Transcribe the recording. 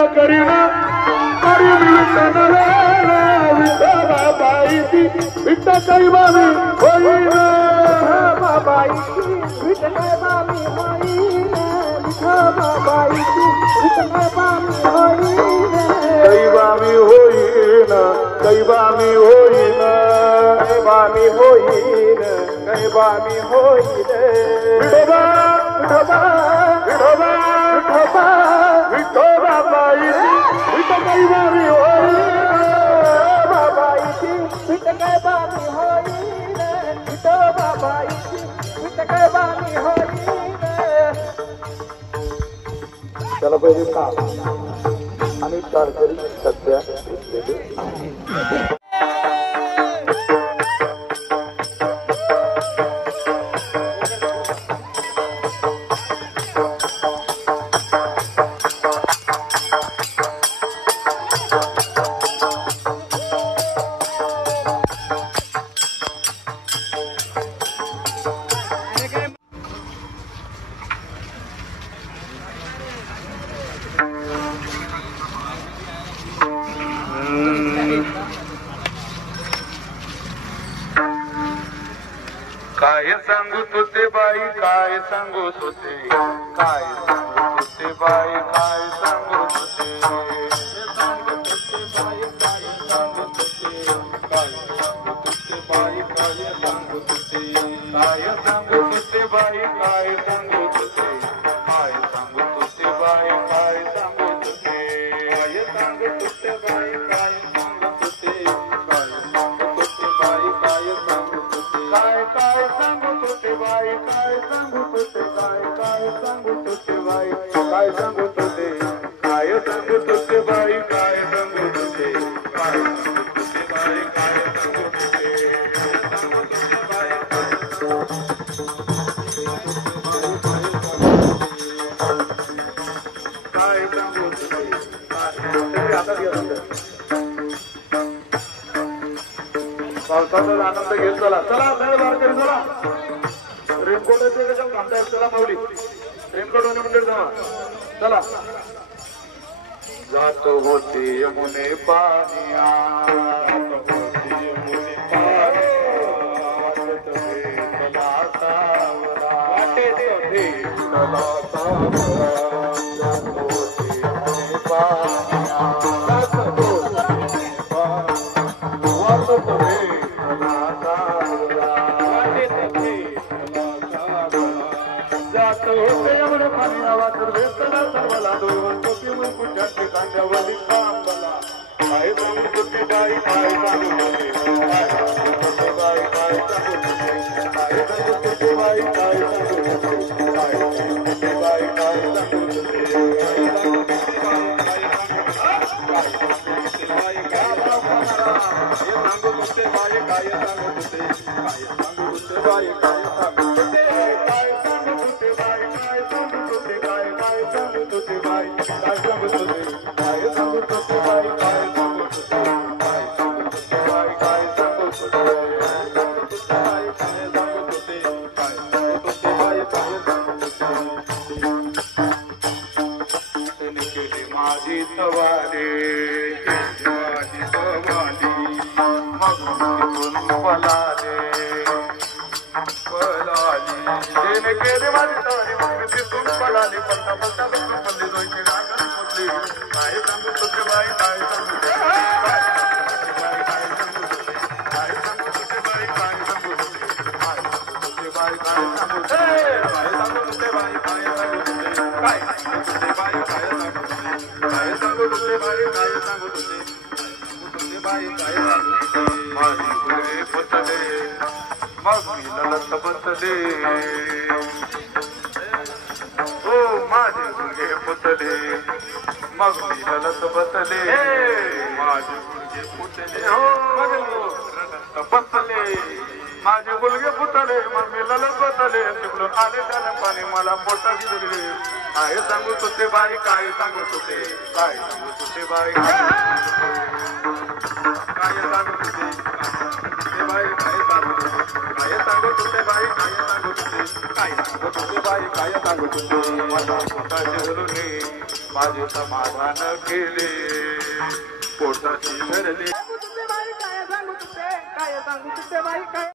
न करीना करी विठ्ठल विठ्ठलाबाईची विठ्ठल कैवामी होईन बाबाईची विठ्ठलाबाई होईन विठ्ठलाबाईची विठ्ठलाबाई होईन कैवामी होईन कैवामी होईन कैवामी होईन कैवामी होईन विठोबा विठोबा विठोबा विठोबा विठोबाबाईची विठ्ठल कैवामी होईन बाबाईची विठ्ठल कैवामी होईन विठोबाबाईची विठ्ठल कैवामी होईन. त्याला पहिले का आणि कारकरी सध्या काय सांगत होते बाई काय सांगत होते काय सांगत होते बाई काय सांगत होते सांगत होते बाई काय सांगत होते काय सांगत होते बाई काय सांगत होते काय सांगत होते बाई काय सांगत होते काय सांगत होते बाई काय सांगत होते काय सांगत होते बाई काय सांगत होते काय सांगत होते बाई काय सांगत होते काय काय सांगत होते बाई काय सांगत होते काय काय सांगत होते बाई काय सांगत होते काय सांगत होते बाई काय सांगत होते काय सांगत होते बाई काय सांगत होते सांगत होते बाई काय सांगत होते आता पावसाचा आनंद घेत चला चला वेळ बार करी चला रेनकोट थांबता येईल चला माऊली रेनकोट मंदिर जावा चला जात होती यमुने पानिया सर्वला दोन कुठच्या ठिकाणच्यावरी कांबला काय सांगत होते बाई काय सांगत होते काय सांगत होते बाई काय सांगत होते काय सांगत होते बाई काय सांगत होते काय सांगत होते बाई काय सांगत होते सांगत होते बाई काय सांगत होते काय सांगत होते बाई काय सांगत होते काय सांगत होते बाई काय सांगत होते काय काय सांगत होते बाई काय सांगत होते काय सांगत होते बाई काय सांगत होते काय सांगत होते बाई काय सांगत होते सांगत होते बाई काय सांगत होते काय सांगत होते बाई काय सांगत होते केली माझी सवारी माझी सवारी मग पलाले पलाली तिने केली माझी सवारी मग तिथून पलाली पलटा पलटा बसून पडली जोईची रांगण फुटली काय सांगत होते बाई काय सांगत होते काय सांगत होते बाई काय सांगत होते काय सांगत होते बाई काय सांगत होते काय सांगत होते बाई काय सांगत होते काय सांगत होते बाई काय सांगत होते काय सांगत होते बाई काय सांगत होते बाई काय सांगत होते माझी गुळे फसले मग मी ललत बसले ओ माझे गुडघे फुटले मग मी ललत बसले माझे गुडघे फुटले हो बसले माझे गुडघे फुटले मग मी ललत बसले तिकडून आले त्याला पाणी मला पोटा गिरले काय सांगत होते बाई काय सांगत होते काय सांगत होते बाई काय सांगत होते बाई काय सांगत होते काय सांगत होते बाई काय सांगत होते काय सांगत होते बाई काय सांगत होते माझा पोटाचे हलुने माझे समाधान केले पोटाशी धरले काय सांगू तुझे बाई काय